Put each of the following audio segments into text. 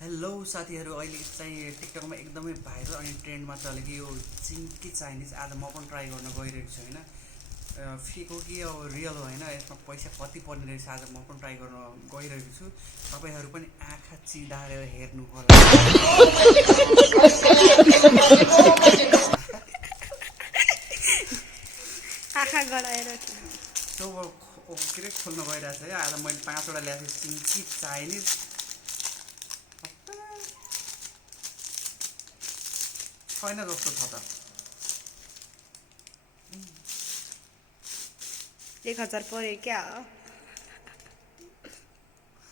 Hello साथीहरू, अहिले चाहिँ टिकटकमा एकदमै भाइरल अनि ट्रेन्डमा चलेको यो चिङ्की चाइनिज आज म पनि ट्राई गर्न गइरहेको छु होइन। फेक हो कि अब रियल हो होइन, यसमा पैसा कति पर्ने रहेछ आज म पनि ट्राई गर्न गइरहेको छु। तपाईँहरू पनि आँखा चिदारेर हेर्नु होला। आँखा गडाएर सो के अरे खोल्न गइरहेको छ है। आज मैले 5वटा ल्याएको छु चिङ्की चाइनिज। छैन जस्तो छ त। 1000 पऱ्यो क्या हो?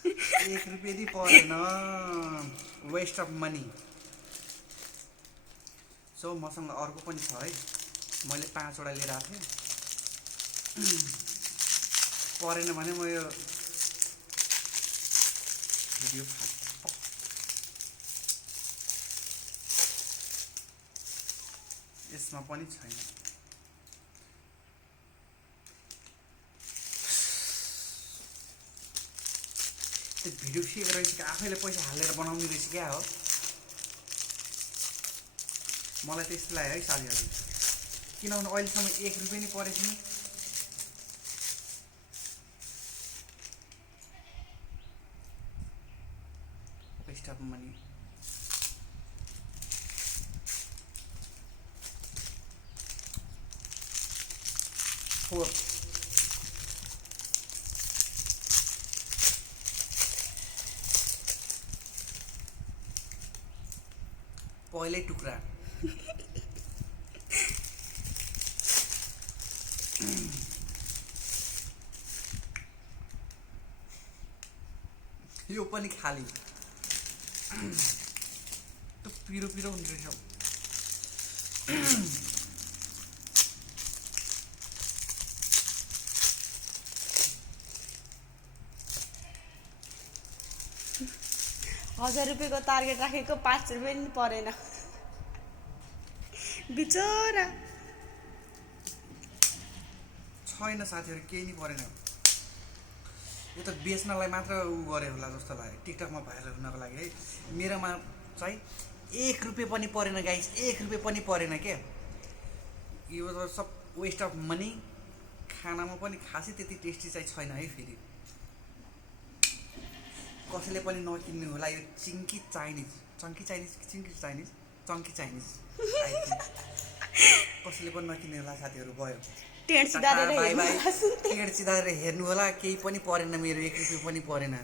1 रुपियाँ नि परेन, वेस्ट अफ मनी। सो मसँग अर्को पनि छ है, मैले 5वटा लिएर आएको थिएँ। परेन भने म यो भिडियो यसमा पनि छैन। त्यो भिडियो फेक रहेछ कि आफैले पैसा हालेर बनाउने रहेछ क्या हो। मलाई त्यस्तो लाग्यो है साथीहरू, किनभने अहिलेसम्म 1 रुपियाँ नि परेको थिएन। West of money. फोर पहिल्यै टुक्रा। यो पनि खाली। त्यो पिरो पिरो हुने रहेछ। हजार रुपियाँको टार्गेट राखेको 5 रुपियाँ नि परेन बिचरा। छैन साथीहरू, केही नि परेन। यो त बेच्नलाई मात्र गरे होला जस्तो लाग्यो, टिकटकमा भाइरल हुनको लागि है। मेरोमा चाहिँ 1 रुपियाँ पनि परेन गाइस, 1 रुपियाँ पनि परेन क्या। यो त सब वेस्ट अफ मनी। खानामा पनि खासै त्यति टेस्टी चाहिँ छैन है। फेरि कसैले पनि नकिन्नु होला यो चिङ्की चाइनिज। चङ्की चाइनिज कि चिङ्की चाइनिज? Chunky Chinese. कसैले पनि नकिन्नु होला साथीहरू। भयो, टेड सिधारेर बाई बाई। टेड सिधारेर हेर्नु होला। केही पनि परेन मेरो, 1 रुपियाँ पनि परेन।